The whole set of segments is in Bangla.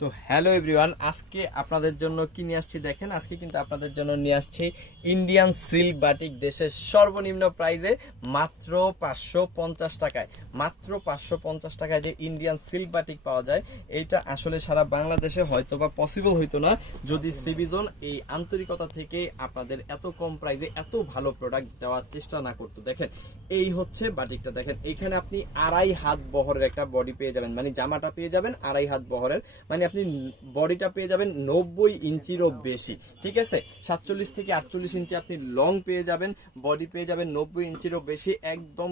তো হ্যালো এভরিওয়ান, আজকে আপনাদের জন্য কি নিয়ে আসছি দেখেন। আজকে কিন্তু আপনাদের জন্য নিয়ে আসছি ইন্ডিয়ান সিল্ক বাটিক, দেশের সর্বনিম্ন প্রাইসে মাত্র 550 টাকায়। মাত্র 550 টাকায় যে ইন্ডিয়ান সিল্ক বাটিক পাওয়া যায়, এইটা আসলে সারা বাংলাদেশে হয়তো বা পসিবল হইতো না যদি সিবিজোন এই আন্তরিকতা থেকে আপনাদের এত কম প্রাইসে এত ভালো প্রোডাক্ট দেওয়ার চেষ্টা না করতো। দেখেন এই হচ্ছে বাটিকটা, দেখেন এইখানে আপনি 2.5 হাত বহরের একটা বডি পেয়ে যাবেন, মানে জামাটা পেয়ে যাবেন 2.5 হাত বহরের, মানে আপনি বডিটা পেয়ে যাবেন 90 ইঞ্চিরও বেশি। ঠিক আছে, 47 থেকে 48 ইঞ্চি আপনি লং পেয়ে যাবেন, বডি পেয়ে যাবেন 90 ইঞ্চিরও বেশি। একদম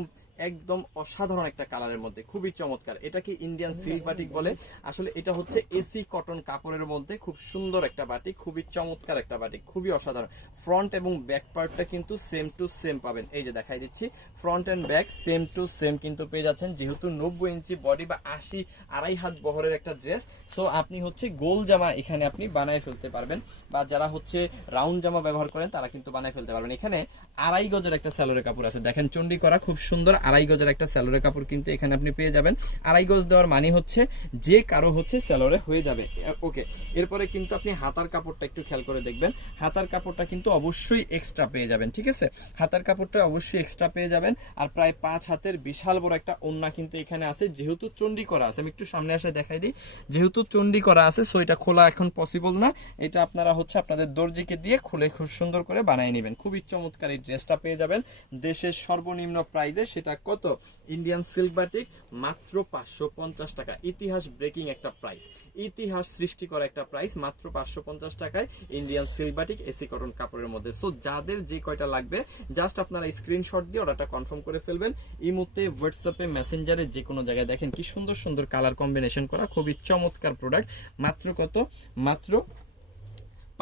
একদম অসাধারণ একটা কালারের মধ্যে, খুবই চমৎকার। এটাকে ইন্ডিয়ান সিল্ক বাটিক বলে। আসলে এটা হচ্ছে এসি কটন কাপড়ের মধ্যে খুব সুন্দর একটা বাটিক, খুবই চমৎকার একটা বাটিক, খুবই অসাধারণ। ফ্রন্ট এবং ব্যাক পার্টটা কিন্তু সেম টু সেম পাবেন। এই যে দেখাই দিচ্ছি, front end back same to same কিন্তু পেয়ে যাচ্ছেন। যেহেতু 90 ইঞ্চি বডি বা 2.5 হাত বহরের একটা ড্রেস, সো আপনি হচ্ছে গোল জামা এখানে আপনি বানায় ফেলতে পারবেন, বা যারা হচ্ছে রাউন্ড জামা ব্যবহার করেন তারা কিন্তু বানায় ফেলতে পারবেন। এখানে 2.5 গজের একটা স্যালোরে কাপড় আছে, দেখেন চন্ডি করা, খুব সুন্দর 2.5 গজের একটা স্যালোরে কাপড় কিন্তু এখানে আপনি পেয়ে যাবেন। 2.5 গজ দেওয়ার মানে হচ্ছে যে কারো হচ্ছে স্যালোরে হয়ে যাবে। ওকে, এরপরে কিন্তু আপনি হাতার কাপড়টা একটু খেয়াল করে দেখবেন। হাতার কাপড়টা কিন্তু অবশ্যই এক্সট্রা পেয়ে যাবেন। ঠিক আছে, হাতার কাপড়টা অবশ্যই এক্সট্রা পেয়ে যাবেন। আর প্রায় 5 হাতের বিশাল বড় একটা ওড়না কিন্তু এখানে আছে। যেহেতু চন্ডি করা আছে, আমি একটু সামনে আসে দেখাই দিই, যেহেতু চন্ডি করা আছে সো এটা খোলা এখন পসিবল না। এটা আপনারা হচ্ছে আপনাদের দর্জিকে দিয়ে খুলে খুব সুন্দর করে বানিয়ে নেবেন। খুবই চমৎকার এই ড্রেসটা পেয়ে যাবেন দেশের সর্বনিম্ন প্রাইসে। সেটা কত? ইন্ডিয়ান সিল্ক বাটিক মাত্র 550 টাকা। ইতিহাস ব্রেকিং একটা প্রাইস, ইতিহাস সৃষ্টি করা একটা প্রাইস, মাত্র 550 টাকায় Indian silk batik AC cotton কাপড়ের মধ্যে। সো যাদের যে কয়টা লাগবে জাস্ট আপনারা স্ক্রিনশট দিয়ে অর্ডারটা কনফার্ম করে ফেলবেন। ইমোতে, হোয়াটসঅ্যাপে, মেসেঞ্জারে, যে কোনো জায়গায়। দেখেন কি সুন্দর সুন্দর কালার কম্বিনেশন করা, খুবই চমৎকার প্রোডাক্ট। মাত্র কত? মাত্র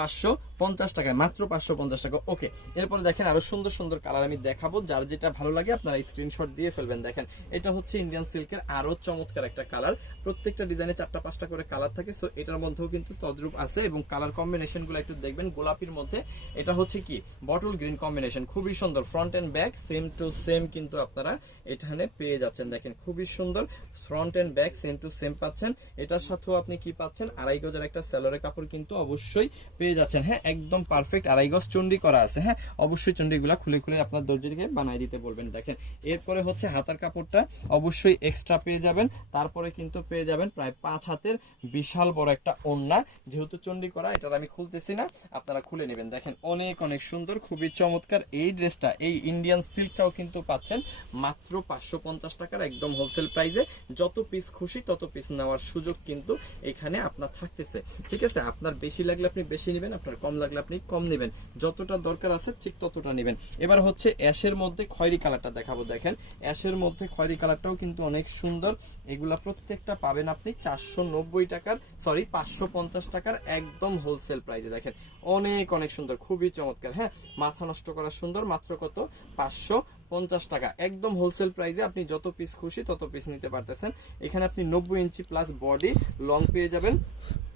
550 টাকায়, মাত্র 550 টাকা। ওকে, এরপরে দেখেন আরো সুন্দর সুন্দর কালার আমি দেখাবো, যার যেটা ভালো লাগে আপনারা স্ক্রিনশট দিয়ে ফেলবেন। দেখেন এটা হচ্ছে ইন্ডিয়ান সিল্কের আরো চমৎকার একটা কালার। প্রত্যেকটা ডিজাইনে 4টা 5টা করে কালার থাকে, সো এটার মধ্যেও কিন্তু তদ্রূপ আছে। এবং কালার কম্বিনেশন গুলো একটু দেখবেন, গোলাপির মধ্যে এটা হচ্ছে কি বটল গ্রিন কম্বিনেশন, খুবই সুন্দর। Front end back same to same কিন্তু আপনারা এখানে পেয়ে যাচ্ছেন। দেখেন খুবই সুন্দর, front end back same to same পাচ্ছেন। এটার সাথেও আপনি কি পাচ্ছেন? 2.5 গজের একটা সেলরে কাপড় কিন্তু অবশ্যই পেয়ে যাচ্ছেন। হ্যাঁ, একদম পারফেক্ট 2.5 গজ চন্ডি করা আছে। হ্যাঁ, অবশ্যই চন্ডিগুলা খুলে খুলে আপনার দর্জিকে বানিয়ে দিতে বলবেন। দেখেন এরপরে হচ্ছে হাতার কাপড়টা অবশ্যই এক্সট্রা পেয়ে যাবেন। তারপরে কিন্তু পেয়ে যাবেন প্রায় 5 হাতের বিশাল বড় একটা ওড়না। যেহেতু চন্ডি করা, এটার আমি খুলতেছি না, আপনারা খুলে নেবেন। দেখেন অনেক অনেক সুন্দর, খুবই চমৎকার এই ড্রেসটা। এই ইন্ডিয়ান সিল্কটাও কিন্তু পাচ্ছেন মাত্র 550 টাকার একদম হোলসেল প্রাইসে। যত পিস খুশি তত পিস নেওয়ার সুযোগ কিন্তু এখানে আপনার থাকতেছে। ঠিক আছে, আপনার বেশি লাগলে আপনি বেশি নেবেন, আপনার কম লাগলে আপনি কম নেবেন, যতটা দরকার আছে ঠিক ততটা নেবেন। এবার হচ্ছে অ্যাশের মধ্যে খয়েরি কালারটা দেখাবো। দেখেন অ্যাশের মধ্যে খয়েরি কালারটাও কিন্তু অনেক সুন্দর। এগুলা প্রত্যেকটা পাবেন আপনি 490 টাকার, সরি 550 টাকার একদম হোলসেল প্রাইসে। দেখেন অনেক অনেক সুন্দর, খুবই চমৎকার। হ্যাঁ, মাথা নষ্ট করা সুন্দর। মাত্র কত? 550 টাকা একদম হোলসেল প্রাইসে। আপনি যত পিস খুশি তত পিস নিতে পারতেছেন। এখানে আপনি 90 ইঞ্চি প্লাস বডি, লং পেয়ে যাবেন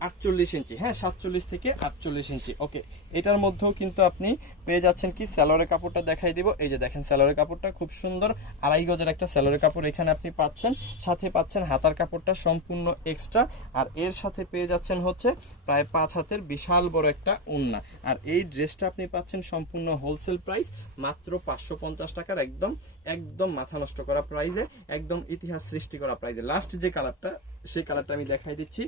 48 ইঞ্চি। হ্যাঁ, 47 থেকে 48 ইঞ্চি। ওকে, এটার মধ্যেও কিন্তু আপনি পেয়ে যাচ্ছেন কি স্যালোরে কাপড়টা দেখাই দিব। এই যে দেখেন স্যালোরে কাপড়টা খুব সুন্দর, 2.5 গজের একটা স্যালোরে কাপড় এখানে আপনি পাচ্ছেন। সাথে পাচ্ছেন হাতার কাপড়টা সম্পূর্ণ এক্সট্রা, আর এর সাথে পেয়ে যাচ্ছেন হচ্ছে প্রায় 5 হাতের বিশাল বড় একটা ওড়না। আর এই ড্রেসটা আপনি পাচ্ছেন সম্পূর্ণ হোলসেল প্রাইস মাত্র 550 টাকার একদম একদম মাথা নষ্ট করা প্রাইসে, একদম ইতিহাস সৃষ্টি করা প্রাইসে। লাস্ট যে কালারটা, সেই কালারটা আমি দেখাই দিচ্ছি।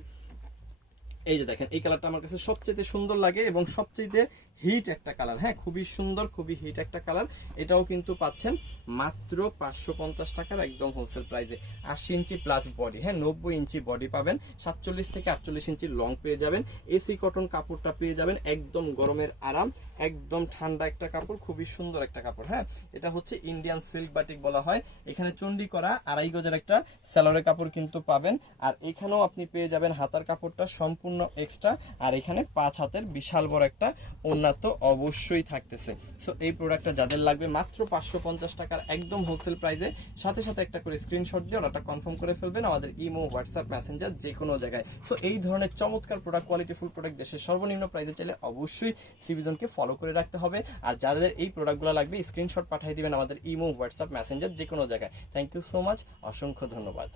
এই যে দেখেন এই কালারটা আমার কাছে সবচেয়ে সুন্দর লাগে এবং সবচেয়ে হিট একটা কালার। হ্যাঁ, খুবই সুন্দর, খুবই হিট একটা কালার। এটাও কিন্তু পাচ্ছেন মাত্র 550 টাকার একদম হোলসেল প্রাইসে। 80 ইঞ্চি প্লাস বডি, হ্যাঁ 90 ইঞ্চি বডি পাবেন। 47 থেকে 48 ইঞ্চি লং পেয়ে যাবেন। এসি কটন কাপড়টা পেয়ে যাবেন, একদম গরমের আরাম, একদম ঠান্ডা একটা কাপড়, খুবই সুন্দর একটা কাপড়। হ্যাঁ, এটা হচ্ছে ইন্ডিয়ান সিল্ক বাটিক বলা হয়। এখানে চন্ডি করা 2.5 গজের একটা সেলরে কাপড় কিন্তু পাবেন। আর এখানেও আপনি পেয়ে যাবেন হাতার কাপড়টা সম্পূর্ণ এক্সট্রা, আর এখানে 5 হাতের বিশাল বড় একটা ওড়না তো অবশ্যই থাকতেছে। সো এই প্রোডাক্টটা যাদের লাগবে মাত্র 550 টাকার একদম হোলসেল প্রাইসে, সাথে সাথে একটা করে স্ক্রিনশট দিয়ে অর্ডারটা কনফার্ম করে ফেলবেন আমাদের ইমো, হোয়াটসঅ্যাপ, মেসেঞ্জার, যে কোনো জায়গায়। সো এই ধরনের চমৎকার প্রোডাক্ট, কোয়ালিটিফুল প্রোডাক্ট দেশের সর্বনিম্ন প্রাইসে চাইলে অবশ্যই সিবিজনকে ফলো করে রাখতে হবে। আর যাদের এই প্রোডাক্টগুলো লাগবে স্ক্রিনশট পাঠিয়ে দিবেন আমাদের ইমো, হোয়াটসঅ্যাপ, মেসেঞ্জার, যে কোনো জায়গায়। থ্যাংক ইউ সো মাচ, অসংখ্য ধন্যবাদ।